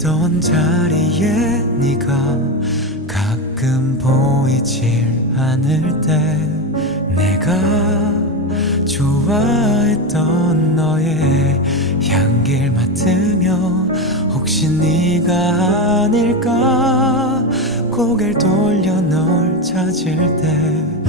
있던 자리에 네가 가끔 보이질 않을 때 내가 좋아했던 너의 향기를 맡으며 혹시 네가 아닐까? 고개를 돌려 널 찾을 때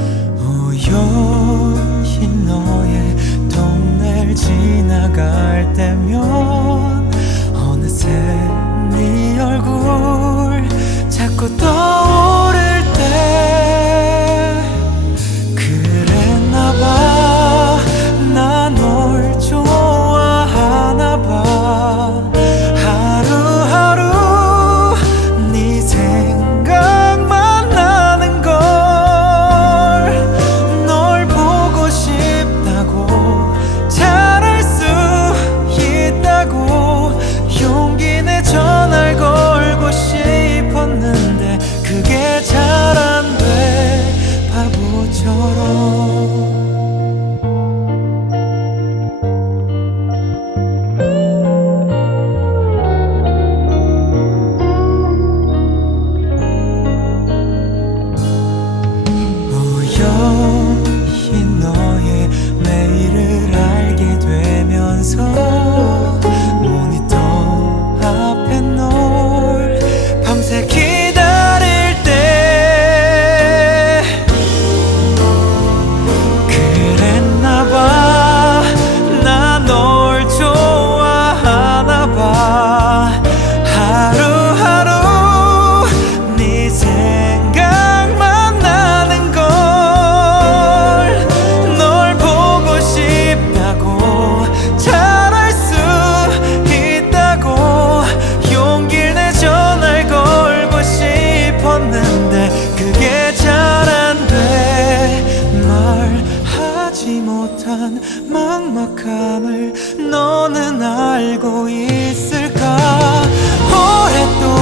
알지 못한 막막함을 너는 알고 있을까? 오랫동안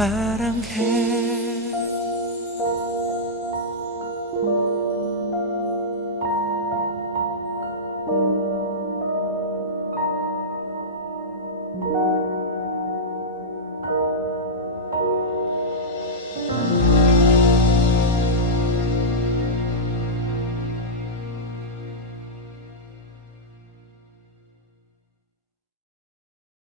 사랑해.